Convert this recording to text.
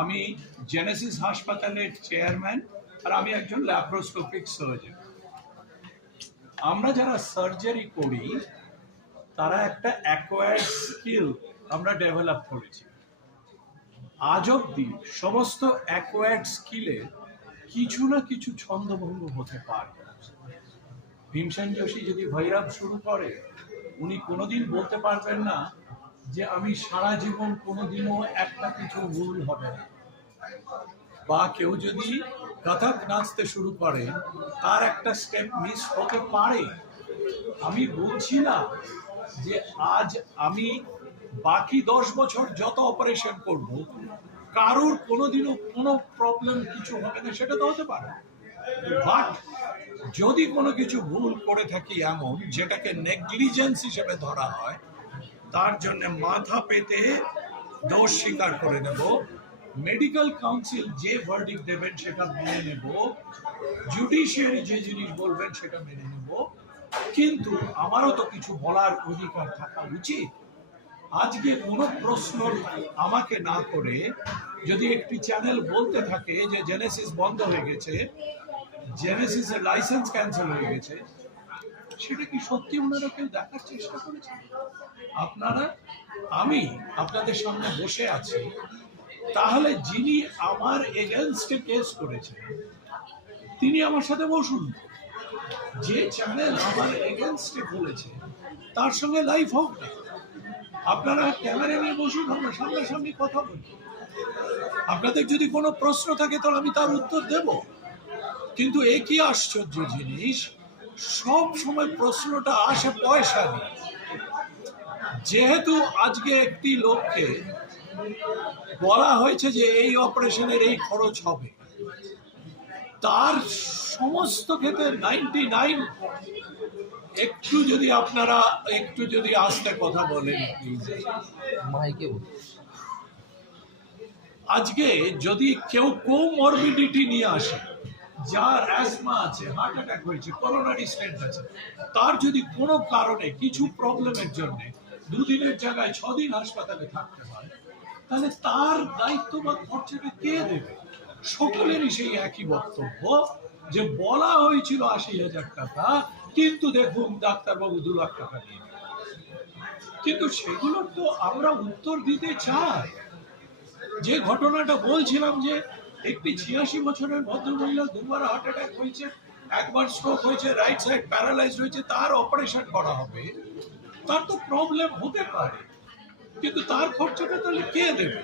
আমি জেনেসিস হাসপাতালের চেয়ারম্যান, আর আমি একজন ল্যাপ্রোস্কোপিক সার্জন। আমরা যারা সার্জারি করি তারা একটা অ্যাকোয়ার্ড স্কিল আমরা ডেভেলপ করেছি। আজ অব্দি সমস্ত অ্যাকোয়ার্ড স্কিলে কিছু না কিছু ছন্দভঙ্গ হতে পারে। ভীমসেন যোশী যদি ভৈরব শুরু করে, উনি কোনোদিন বলতে পারবেন না যে আমি সারা জীবন কোনোদিনও একটা কিছু ভুল হবে না। বা কেউ যদি কথক নাচতে শুরু করে, তার একটা স্টেপ মিস হতে পারে। আমি বলছি না যে আজ আমি বাকি 10 বছর যত অপারেশন করব কারোর কোনোদিনও কোনো প্রবলেম কিছু হবে না, সেটা তো হতে পারে। বাট যদি কোনো কিছু ভুল করে থাকি এমন যেটাকে নেগলিজেন্স হিসেবে ধরা হয়, তার জন্য মাথা পেতে দোষ স্বীকার করে নেব। মেডিকেল কাউন্সিল যে ভার্ডিক্ট দেবেন সেটা মেনে নেব, জুডিশিয়ারি যে জিনিস বলবেন সেটা মেনে নেব, কিন্তু আমারও তো কিছু বলার অধিকার থাকা উচিত। আজকে কোনো প্রশ্ন আমাকে না করে যদি একটি চ্যানেল বলতে থাকে যে জেনেসিস বন্ধ হয়ে গেছে, জেনেসিসের লাইসেন্স ক্যান্সেল হয়ে গেছে, সেটা কি সত্যি ওনারা কেউ দেখার চেষ্টা করেছে? আপনারা, আমি আপনাদের সামনে বসে আছি, তাহলে যিনি আমার এগেনস্টে কেস করেছেন তিনি আমার সাথে বসুন। যে চ্যানেল আমার এগেনস্টে বলেছে তার সঙ্গে লাইভ হোক না, আপনারা ক্যামেরা নিয়ে বসুন, আমরা সামনাসামনি কথা বলি। আপনাদের যদি কোনো প্রশ্ন থাকে তাহলে আমি তার উত্তর দেব। কিন্তু একই আশ্চর্য জিনিস, সব সময় প্রশ্নটা আসে পয়সা নিয়ে। যেহেতু আজকে একটি লোককে বলা হয়েছে যে এই অপারেশনের এই খরচ হবে, তার সমস্ত ক্ষেত্রে 99, একটু যদি আপনারা একটু যদি আস্তে কথা বলেন মাইকে। আজকে যদি কেউ কোমরবিডিটি নিয়ে আসে, যার অ্যাজমা আছে, হার্ট অ্যাটাক হয়েছে, করোনারি স্টেন্ট আছে, তার যদি কোনো কারণে কিছু প্রবলেমের জন্য 2 দিনের জায়গায় 6 দিন হাসপাতালে থাকতে হয়, তাহলে তার দায়িত্ব বা খরচাটা কে দেবে? সকলেরই সেই একই বক্তব্য যে বলা হয়েছিল 80,000 টাকা, কিন্তু দেখুন ডাক্তারবাবু 2 লাখ টাকা নিয়ে। কিন্তু সেগুলোর তো আমরা উত্তর দিতে চাই। যে ঘটনাটা বলছিলাম যে একটি 86 বছরের ভদ্রমহিলা 2বার হার্ট অ্যাটাক হয়েছে, 1বার স্ট্রোক হয়েছে, রাইট সাইড প্যারালাইজ হয়েছে, তার অপারেশন করা হবে, তার তো প্রবলেম হতে পারে, কিন্তু তার খরচাটা তাহলে কে দেবে?